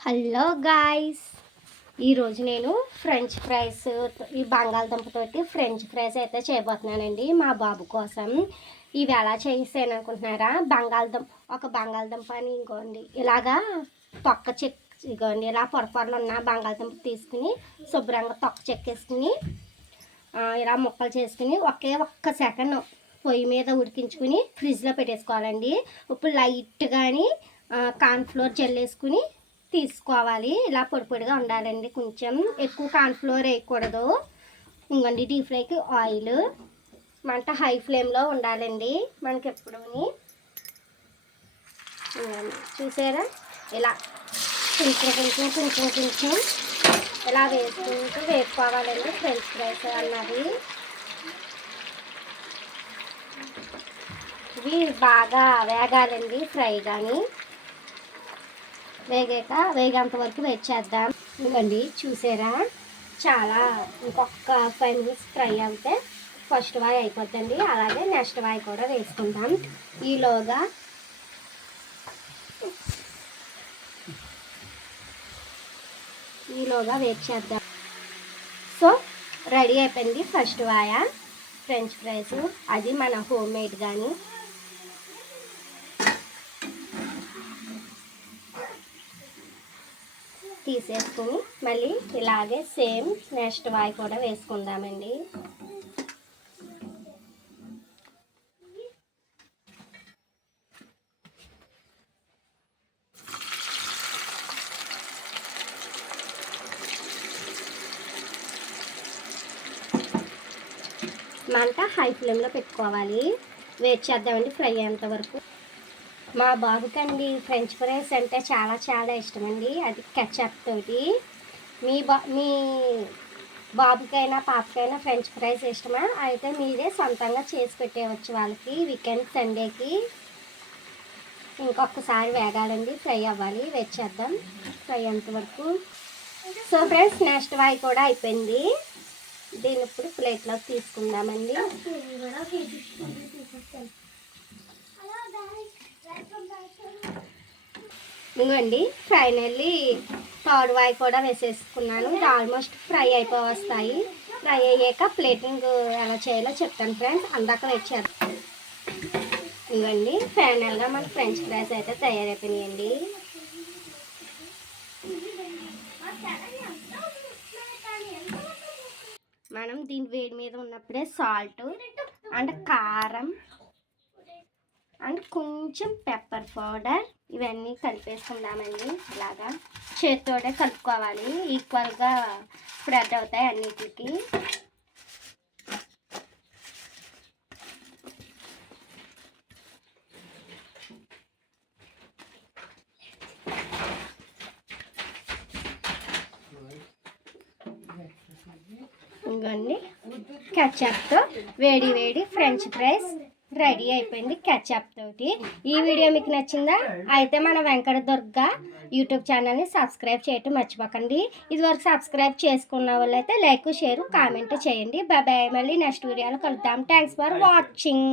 Hello guys, ఈరోజు నేను French fries ఈ బంగాళదుంపతోటి ఫ్రెంచ్ ఫ్రైస్ అయితే చేయబోతున్నానండి మా బాబు కోసం. ఇవి ఎలా చేసాను అనుకుంటున్నారా? బంగాళదుంపని ఇంకోండి ఇలాగా తొక్క ఇగోండి ఇలా పొరపొరలు ఉన్న బంగాళదుంప తీసుకుని శుభ్రంగా తొక్క చెక్కేసుకుని ఇలా ముక్కలు చేసుకుని ఒక్క సెకండ్ పొయ్యి మీద ఉడికించుకుని ఫ్రిడ్జ్లో పెట్టేసుకోవాలండి. ఇప్పుడు లైట్గాని కార్న్ఫ్లోర్ జల్లేసుకుని తీసుకోవాలి. ఇలా పొడి పొడిగా ఉండాలండి, కొంచెం ఎక్కువ కార్న్ఫ్లోర్ వేయకూడదు. ఇంకోండి డీప్ ఫ్రైకి ఆయిల్ మంట హై ఫ్లేమ్లో ఉండాలండి మనకి ఎప్పుడు. చూసారా, ఇలా కొంచెం కొంచెం కొంచెం కొంచెం ఇలా వేసుకుంటూ వేసుకోవాలండి ఫ్రెంచ్ ఫ్రైస్ అన్నది. ఇవి బాగా వేగాలండి ఫ్రై కానీ. వేగేంత వరకు వెయిట్ చేద్దాం. ఇవ్వండి చూసారా, చాలా ఇంకొక 5 మినిట్స్ ఫ్రై అయితే ఫస్ట్ వాయి అయిపోద్దండి. అలాగే నెక్స్ట్ వాయి కూడా వేసుకుందాం. ఈలోగా వెయిట్ చేద్దాం. సో రెడీ అయిపోయింది ఫస్ట్ వాయ ఫ్రెంచ్ ఫ్రైస్. అది మన హోమ్ మేడ్ కానీ. తీసేసుకుని మళ్ళీ ఇలాగే సేమ్ నెక్స్ట్ వాయి కూడా వేసుకుందామండి. మంట హై ఫ్లేమ్లో పెట్టుకోవాలి. వెయిట్ చేద్దామండి ఫ్రై అయ్యేంత వరకు. మా బాబుకండి ఫ్రెంచ్ ఫ్రైస్ అంటే చాలా చాలా ఇష్టమండి, అది కెచప్ తోటి. మీ బాబుకైనా పాపకైనా ఫ్రెంచ్ ఫ్రైస్ ఇష్టమా? అయితే మీరే సొంతంగా చేసి పెట్టేయవచ్చు వాళ్ళకి వీకెండ్ సండేకి. ఇంకొకసారి వేగాలండి, ఫ్రై అవ్వాలి. వెయిట్ చేద్దాం ఫ్రై అంతవరకు. సో ఫ్రెండ్స్, నెక్స్ట్ వాయి కూడా అయిపోయింది. దీన్ని ఇప్పుడు ప్లేట్లోకి తీసుకుందామండి. ఇవ్వండి ఫైనల్లీ థర్డ్ వాయి కూడా వేసేసుకున్నాను. ఇది ఆల్మోస్ట్ ఫ్రై వస్తాయి. ఫ్రై అయ్యాక ప్లేటింగ్ ఎలా చేయాలో చెప్తాను ఫ్రెండ్స్, అందాక వెయిట్ చేద్దాం. ఇవ్వండి ఫైనల్గా మన ఫ్రెంచ్ ఫ్రైస్ అయితే తయారైపోయినాయండి. మనం దీని వేడి మీద ఉన్నప్పుడే సాల్ట్ అండ్ కారం అండ్ కొంచెం పెప్పర్ పౌడర్ ఇవన్నీ కలిపేసుకుందామండి. ఇలాగా చేతితోటే కలుపుకోవాలి, ఈక్వల్గా స్ప్రెడ్ అవుతాయి అన్నిటికి. ఇంకోండి కెచప్తో వేడి వేడి ఫ్రెంచ్ ఫ్రైస్ రెడీ అయిపోయింది కెచప్ తోటి. ఈ వీడియో మీకు నచ్చిందా? అయితే మన వెంకట దుర్గ యూట్యూబ్ ఛానల్ని సబ్స్క్రైబ్ చేయటం మర్చిపోకండి. ఇదివరకు సబ్స్క్రైబ్ చేసుకున్న వాళ్ళు అయితే లైక్ షేర్ కామెంట్ చేయండి. బాయ్ బాయ్, మళ్ళీ నెక్స్ట్ వీడియోలో కలుద్దాం. Thanks for watching.